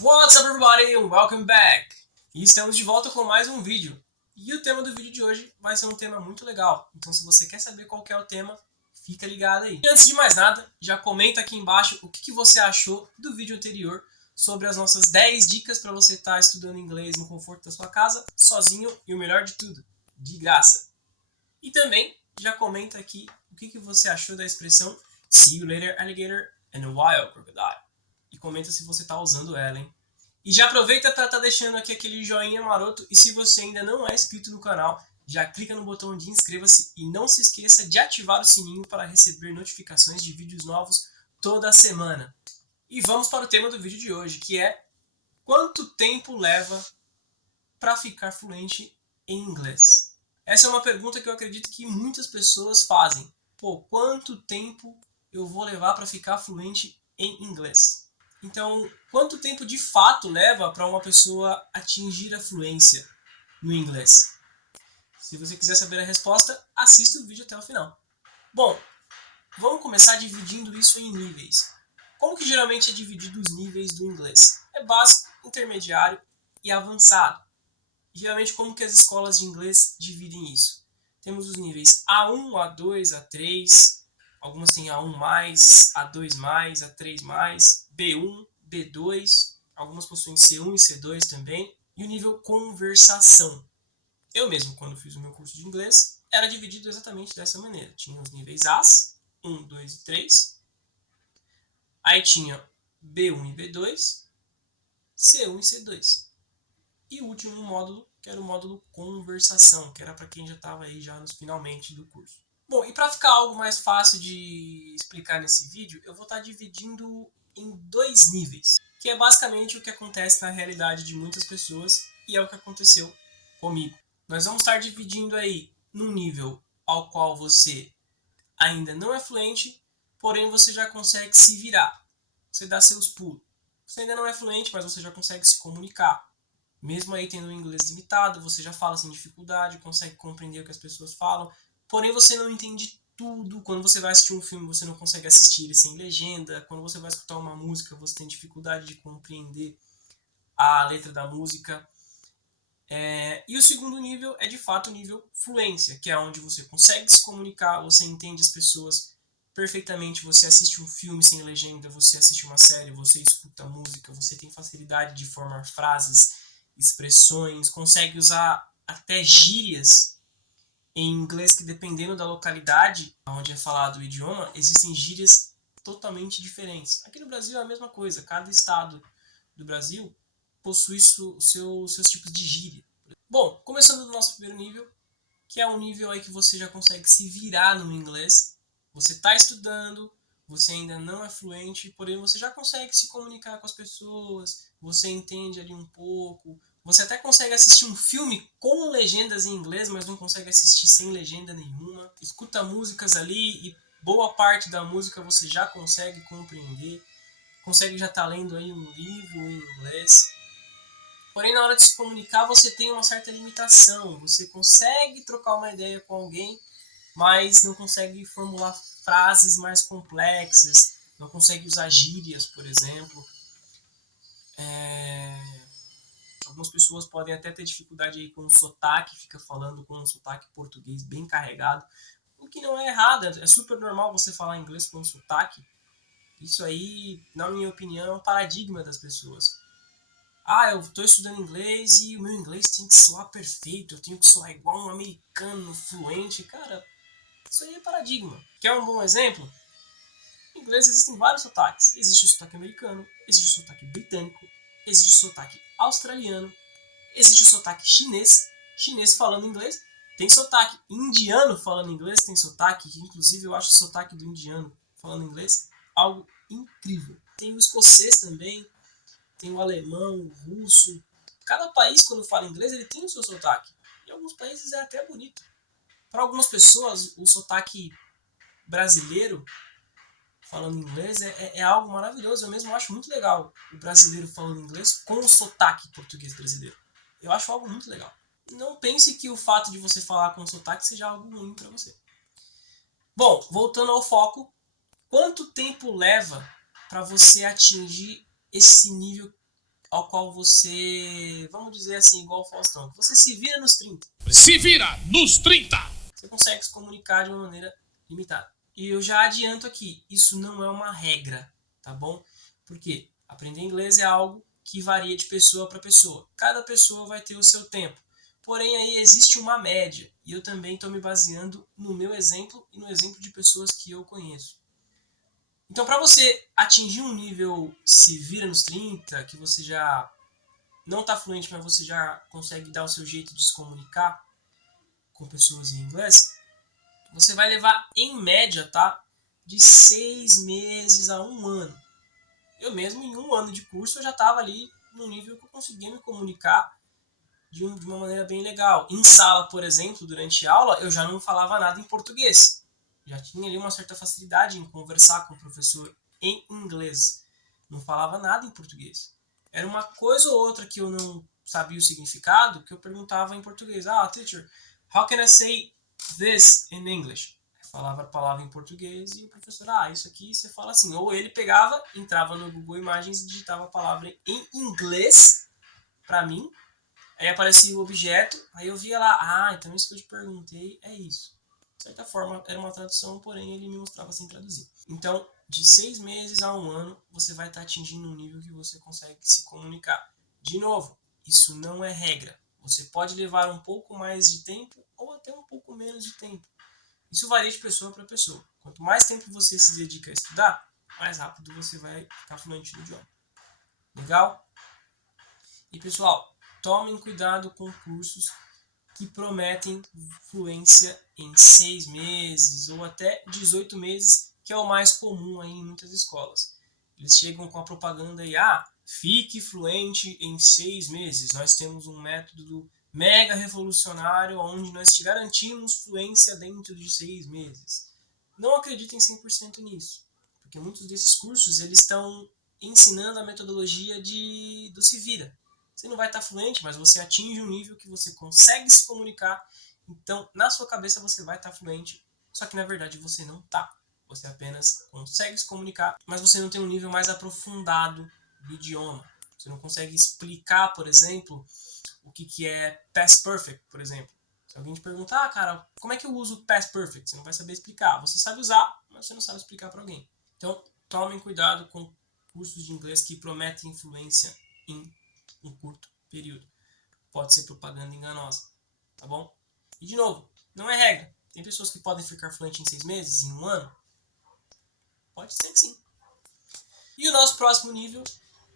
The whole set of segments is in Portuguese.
What's up, everybody? Welcome back! E estamos de volta com mais um vídeo. E o tema do vídeo de hoje vai ser um tema muito legal. Então, se você quer saber qual que é o tema, fica ligado aí. E antes de mais nada, já comenta aqui embaixo o que você achou do vídeo anterior sobre as nossas 10 dicas para você estar estudando inglês no conforto da sua casa, sozinho e o melhor de tudo, de graça. E também já comenta aqui o que você achou da expressão See you later, alligator, and a while, crocodile. E comenta se você está usando ela, hein? E já aproveita para estar deixando aqui aquele joinha maroto. E se você ainda não é inscrito no canal, já clica no botão de inscreva-se e não se esqueça de ativar o sininho para receber notificações de vídeos novos toda semana. E vamos para o tema do vídeo de hoje, que é quanto tempo leva para ficar fluente em inglês? Essa é uma pergunta que eu acredito que muitas pessoas fazem. Pô, quanto tempo eu vou levar para ficar fluente em inglês? Então, quanto tempo de fato leva para uma pessoa atingir a fluência no inglês? Se você quiser saber a resposta, assista o vídeo até o final. Bom, vamos começar dividindo isso em níveis. Como que geralmente é dividido os níveis do inglês? É básico, intermediário e avançado. Geralmente, como que as escolas de inglês dividem isso? Temos os níveis A1, A2, A3, algumas têm A1+, A2+, A3+, B1, B2, algumas possuem C1 e C2 também, e o nível conversação. Eu mesmo, quando fiz o meu curso de inglês, era dividido exatamente dessa maneira. Tinha os níveis As, 1, 2 e 3, aí tinha B1 e B2, C1 e C2. E o último módulo, que era o módulo conversação, que era para quem já estava aí já nos finalmente do curso. Bom, e para ficar algo mais fácil de explicar nesse vídeo, eu vou estar dividindo em dois níveis, que é basicamente o que acontece na realidade de muitas pessoas e é o que aconteceu comigo. Nós vamos estar dividindo aí num nível ao qual você ainda não é fluente, porém você já consegue se virar, você dá seus pulos. Você ainda não é fluente, mas você já consegue se comunicar. Mesmo aí tendo um inglês limitado, você já fala sem dificuldade, consegue compreender o que as pessoas falam, porém você não entende tudo. Quando você vai assistir um filme, você não consegue assistir ele sem legenda. Quando você vai escutar uma música, você tem dificuldade de compreender a letra da música. E o segundo nível é de fato o nível fluência, que é onde você consegue se comunicar, você entende as pessoas perfeitamente, você assiste um filme sem legenda, você assiste uma série, você escuta música, você tem facilidade de formar frases, expressões, consegue usar até gírias em inglês que, dependendo da localidade onde é falado o idioma, existem gírias totalmente diferentes. Aqui no Brasil é a mesma coisa, cada estado do Brasil possui seus tipos de gíria. Bom, começando do nosso primeiro nível, que é um nível aí que você já consegue se virar no inglês. Você está estudando, você ainda não é fluente, porém você já consegue se comunicar com as pessoas, você entende ali um pouco, você até consegue assistir um filme com legendas em inglês, mas não consegue assistir sem legenda nenhuma. Escuta músicas ali e boa parte da música você já consegue compreender, consegue já estar lendo aí um livro em inglês. Porém, na hora de se comunicar, você tem uma certa limitação. Você consegue trocar uma ideia com alguém, mas não consegue formular frases mais complexas, não consegue usar gírias, por exemplo. Algumas pessoas podem até ter dificuldade aí com o sotaque, fica falando com um sotaque português bem carregado, o que não é errado, é super normal você falar inglês com sotaque. Isso aí, na minha opinião, é um paradigma das pessoas. Eu estou estudando inglês e o meu inglês tem que soar perfeito, eu tenho que soar igual um americano fluente. Cara, isso aí é paradigma. Quer um bom exemplo? Em inglês existem vários sotaques. Existe o sotaque americano, existe o sotaque britânico, existe o sotaque australiano, existe o sotaque chinês, chinês falando inglês. Tem sotaque indiano falando inglês, tem sotaque, que inclusive eu acho o sotaque do indiano falando inglês algo incrível. Tem o escocês também, tem o alemão, o russo. Cada país, quando fala inglês, ele tem o seu sotaque. Em alguns países é até bonito. Para algumas pessoas, o sotaque brasileiro, falando inglês, é algo maravilhoso. Eu mesmo acho muito legal o brasileiro falando inglês com o sotaque português brasileiro. Eu acho algo muito legal. Não pense que o fato de você falar com sotaque seja algo ruim para você. Bom, voltando ao foco, quanto tempo leva para você atingir esse nível ao qual você, vamos dizer assim, igual o Faustão, que você se vira nos 30. Se vira nos 30! Você consegue se comunicar de uma maneira limitada. E eu já adianto aqui, isso não é uma regra, tá bom? Porque aprender inglês é algo que varia de pessoa para pessoa. Cada pessoa vai ter o seu tempo. Porém, aí existe uma média. E eu também estou me baseando no meu exemplo e no exemplo de pessoas que eu conheço. Então, para você atingir um nível se vira nos 30, que você já não está fluente, mas você já consegue dar o seu jeito de se comunicar com pessoas em inglês, você vai levar, em média, tá? De 6 meses a 1 ano. Eu mesmo, em 1 ano de curso, eu já estava ali no nível que eu conseguia me comunicar de uma maneira bem legal. Em sala, por exemplo, durante aula, eu já não falava nada em português. Já tinha ali uma certa facilidade em conversar com o professor em inglês. Não falava nada em português. Era uma coisa ou outra que eu não sabia o significado, que eu perguntava em português. Teacher, how can I say this in English? Eu falava a palavra em português e o professor, isso aqui você fala assim. Ou ele pegava, entrava no Google Imagens e digitava a palavra em inglês para mim. Aí aparecia o objeto, aí eu via lá, então isso que eu te perguntei é isso. De certa forma, era uma tradução, porém ele me mostrava sem traduzir. Então, de 6 meses a 1 ano, você vai estar atingindo um nível que você consegue se comunicar. De novo, isso não é regra. Você pode levar um pouco mais de tempo ou até um pouco menos de tempo. Isso varia de pessoa para pessoa. Quanto mais tempo você se dedica a estudar, mais rápido você vai ficar fluente no idioma. Legal? E pessoal, tomem cuidado com cursos que prometem fluência em 6 meses ou até 18 meses, que é o mais comum aí em muitas escolas. Eles chegam com a propaganda aí, fique fluente em 6 meses. Nós temos um método mega revolucionário onde nós te garantimos fluência dentro de 6 meses. Não acreditem 100% nisso, porque muitos desses cursos eles estão ensinando a metodologia do se vira. Você não vai estar fluente, mas você atinge um nível que você consegue se comunicar. Então, na sua cabeça, você vai estar fluente, só que na verdade você não está. Você apenas consegue se comunicar, mas você não tem um nível mais aprofundado do idioma. Você não consegue explicar, por exemplo, o que é past perfect, por exemplo. Se alguém te perguntar, cara, como é que eu uso past perfect? Você não vai saber explicar. Você sabe usar, mas você não sabe explicar para alguém. Então, tomem cuidado com cursos de inglês que prometem influência em um curto período. Pode ser propaganda enganosa, tá bom? E de novo, não é regra. Tem pessoas que podem ficar fluentes em 6 meses, em 1 ano? Pode ser que sim. E o nosso próximo nível,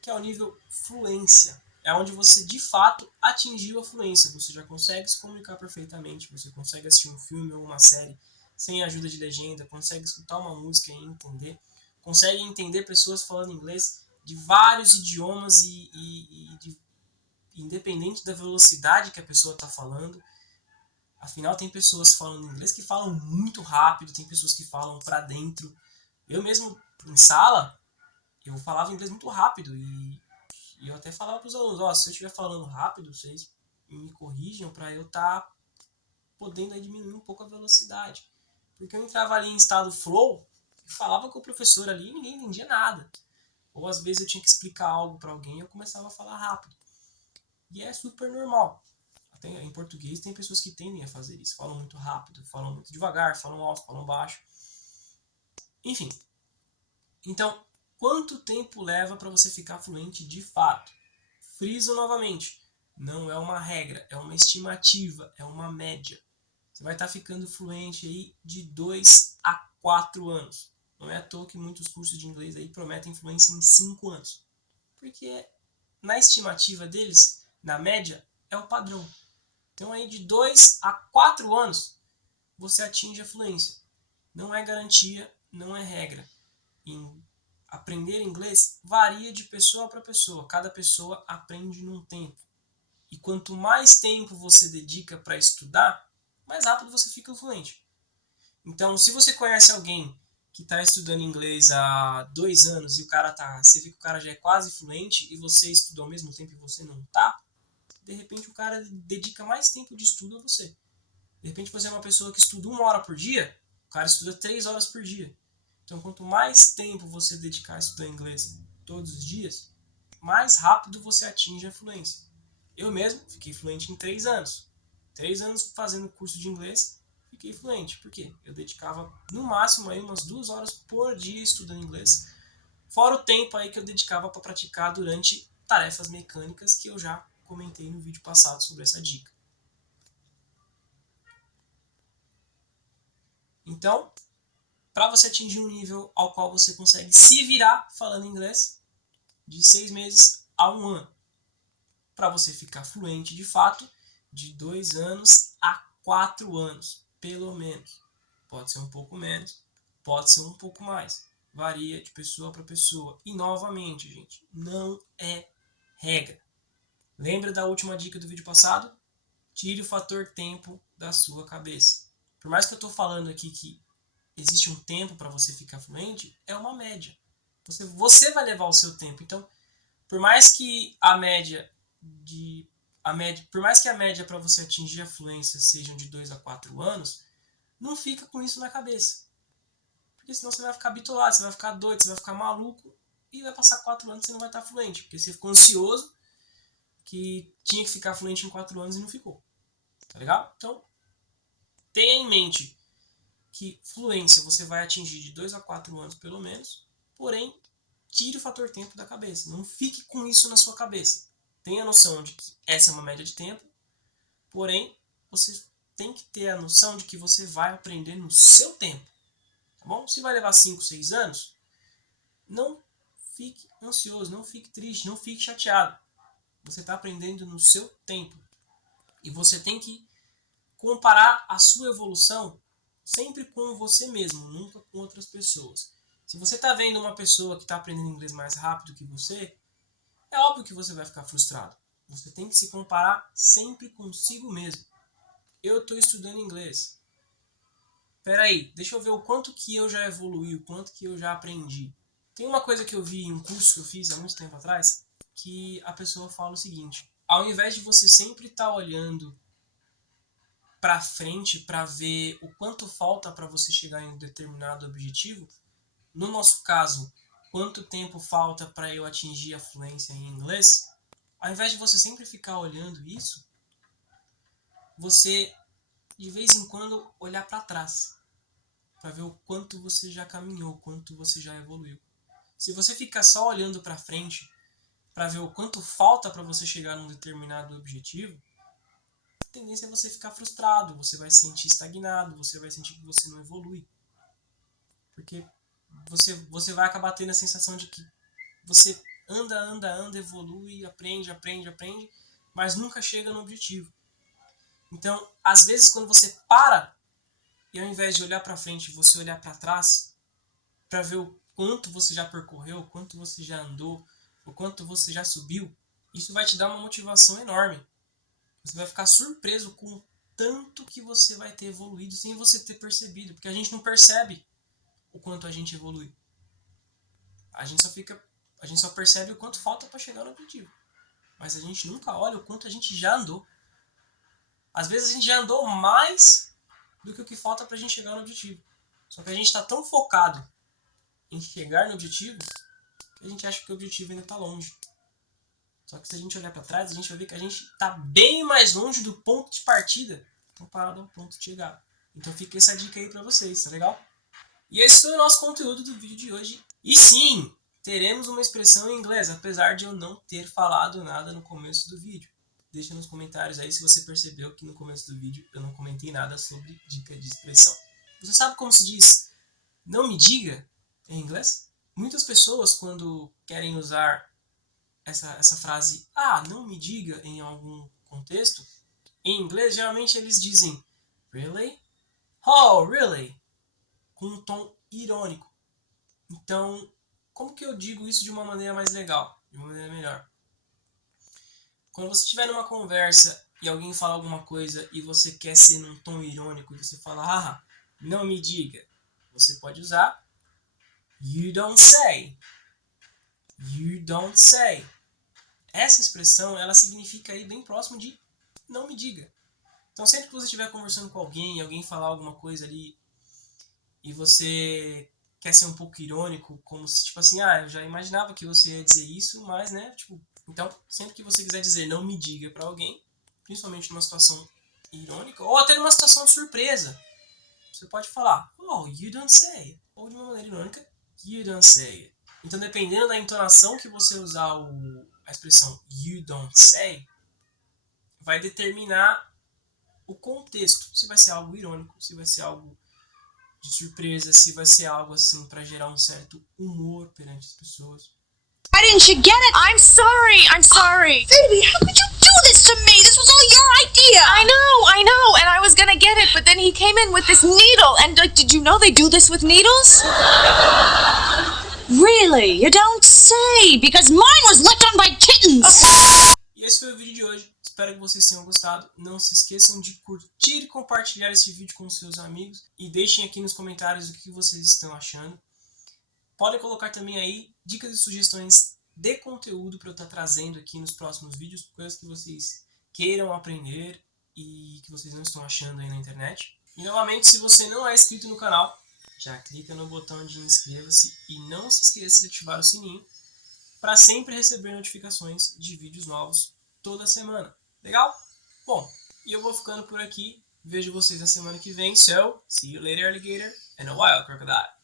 que é o nível fluência. É onde você de fato atingiu a fluência. Você já consegue se comunicar perfeitamente, você consegue assistir um filme ou uma série sem ajuda de legenda, consegue escutar uma música e entender, consegue entender pessoas falando inglês de vários idiomas independente da velocidade que a pessoa está falando. Afinal, tem pessoas falando inglês que falam muito rápido, tem pessoas que falam para dentro. Eu mesmo, em sala, eu falava inglês muito rápido e eu até falava para os alunos, se eu estiver falando rápido, vocês me corrijam para eu estar podendo aí diminuir um pouco a velocidade. Porque eu entrava ali em estado flow e falava com o professor ali e ninguém entendia nada. Ou às vezes eu tinha que explicar algo para alguém e eu começava a falar rápido. E é super normal. Até em português tem pessoas que tendem a fazer isso. Falam muito rápido, falam muito devagar, falam alto, falam baixo. Enfim. Então, quanto tempo leva para você ficar fluente de fato? Friso novamente. Não é uma regra, é uma estimativa, é uma média. Você vai estar ficando fluente aí de 2 a 4 anos. Não é à toa que muitos cursos de inglês aí prometem fluência em 5 anos. Porque na estimativa deles, na média, é o padrão. Então aí de 2 a 4 anos você atinge a fluência. Não é garantia, não é regra. Em aprender inglês varia de pessoa para pessoa. Cada pessoa aprende num tempo. E quanto mais tempo você dedica para estudar, mais rápido você fica fluente. Então, se você conhece alguém que está estudando inglês há 2 anos e você vê que o cara já é quase fluente e você estudou ao mesmo tempo e você não está, de repente o cara dedica mais tempo de estudo a você. De repente você é uma pessoa que estuda 1 hora por dia, o cara estuda 3 horas por dia. Então quanto mais tempo você dedicar a estudar inglês todos os dias, mais rápido você atinge a fluência. Eu mesmo fiquei fluente em 3 anos. 3 anos fazendo curso de inglês, fiquei fluente. Por quê? Eu dedicava no máximo aí umas 2 horas por dia estudando inglês, fora o tempo aí que eu dedicava para praticar durante tarefas mecânicas que eu já comentei no vídeo passado sobre essa dica. Então, para você atingir um nível ao qual você consegue se virar falando inglês, de 6 meses a 1 ano. Para você ficar fluente de fato, de 2 anos a 4 anos, pelo menos. Pode ser um pouco menos, pode ser um pouco mais. Varia de pessoa para pessoa. E novamente, gente, não é regra. Lembra da última dica do vídeo passado? Tire o fator tempo da sua cabeça. Por mais que eu estou falando aqui que existe um tempo para você ficar fluente, é uma média. Você vai levar o seu tempo. Então, por mais que a média para você atingir a fluência sejam de 2 a 4 anos, não fica com isso na cabeça. Porque senão você vai ficar bitolado, você vai ficar doido, você vai ficar maluco e vai passar 4 anos e você não vai estar fluente. Porque você ficou ansioso que tinha que ficar fluente em 4 anos e não ficou. Tá legal? Então, tenha em mente que fluência você vai atingir de 2 a 4 anos pelo menos, porém, tire o fator tempo da cabeça. Não fique com isso na sua cabeça. Tenha a noção de que essa é uma média de tempo, porém, você tem que ter a noção de que você vai aprender no seu tempo. Tá bom? Se vai levar 5, 6 anos, não fique ansioso, não fique triste, não fique chateado. Você está aprendendo no seu tempo. E você tem que comparar a sua evolução sempre com você mesmo, nunca com outras pessoas. Se você está vendo uma pessoa que está aprendendo inglês mais rápido que você, é óbvio que você vai ficar frustrado. Você tem que se comparar sempre consigo mesmo. Eu estou estudando inglês. Peraí, deixa eu ver o quanto que eu já evoluí, o quanto que eu já aprendi. Tem uma coisa que eu vi em um curso que eu fiz há muito tempo atrás, que a pessoa fala o seguinte: ao invés de você sempre estar olhando para frente para ver o quanto falta para você chegar em um determinado objetivo, no nosso caso, quanto tempo falta para eu atingir a fluência em inglês, ao invés de você sempre ficar olhando isso, você de vez em quando olhar para trás, para ver o quanto você já caminhou, o quanto você já evoluiu. Se você ficar só olhando para frente, para ver o quanto falta para você chegar num determinado objetivo, a tendência é você ficar frustrado, você vai se sentir estagnado, você vai sentir que você não evolui. Porque você vai acabar tendo a sensação de que você anda, evolui, aprende, mas nunca chega no objetivo. Então, às vezes, quando você para, e ao invés de olhar para frente, você olhar para trás, para ver o quanto você já percorreu, o quanto você já andou, o quanto você já subiu, isso vai te dar uma motivação enorme. Você vai ficar surpreso com o tanto que você vai ter evoluído sem você ter percebido, porque a gente não percebe o quanto a gente evolui. A gente só percebe o quanto falta para chegar no objetivo. Mas a gente nunca olha o quanto a gente já andou. Às vezes a gente já andou mais do que o que falta para a gente chegar no objetivo. Só que a gente está tão focado em chegar no objetivo que a gente acha que o objetivo ainda está longe. Só que se a gente olhar para trás, a gente vai ver que a gente está bem mais longe do ponto de partida comparado ao ponto de chegada. Então fica essa dica aí para vocês, tá legal? E esse foi o nosso conteúdo do vídeo de hoje. E sim, teremos uma expressão em inglês, apesar de eu não ter falado nada no começo do vídeo. Deixa nos comentários aí se você percebeu que no começo do vídeo eu não comentei nada sobre dica de expressão. Você sabe como se diz "não me diga" em inglês? Muitas pessoas, quando querem usar essa frase não me diga em algum contexto, em inglês geralmente eles dizem "really? Oh, really?" com um tom irônico. Então, como que eu digo isso de uma maneira mais legal, de uma maneira melhor? Quando você estiver numa conversa e alguém fala alguma coisa e você quer ser num tom irônico e você fala, não me diga, você pode usar you don't say. You don't say. Essa expressão, ela significa aí bem próximo de não me diga. Então, sempre que você estiver conversando com alguém falar alguma coisa ali e você quer ser um pouco irônico, como se, tipo assim, eu já imaginava que você ia dizer isso, mas, né, tipo, então, sempre que você quiser dizer não me diga pra alguém, principalmente numa situação irônica, ou até numa situação de surpresa, você pode falar, oh, you don't say. Ou de uma maneira irônica, you don't say. Então, dependendo da entonação que você usar a expressão you don't say, vai determinar o contexto. Se vai ser algo irônico, se vai ser algo de surpresa, se vai ser algo assim para gerar um certo humor perante as pessoas. Why didn't you get it? I'm sorry. Baby, how could you do this to me? This was all your idea. I know. And I was gonna get it, but then he came in with this needle. And like, did you know they do this with needles? Really? You don't say. Because mine was licked on by kittens. E esse foi o vídeo de hoje. Espero que vocês tenham gostado. Não se esqueçam de curtir e compartilhar esse vídeo com seus amigos. E deixem aqui nos comentários o que vocês estão achando. Podem colocar também aí dicas e sugestões de conteúdo para eu estar trazendo aqui nos próximos vídeos. Coisas que vocês queiram aprender e que vocês não estão achando aí na internet. E novamente, se você não é inscrito no canal, já clica no botão de inscreva-se e não se esqueça de ativar o sininho para sempre receber notificações de vídeos novos toda semana. Legal? Bom, e eu vou ficando por aqui. Vejo vocês na semana que vem. So, see you later, alligator, and a wild crocodile.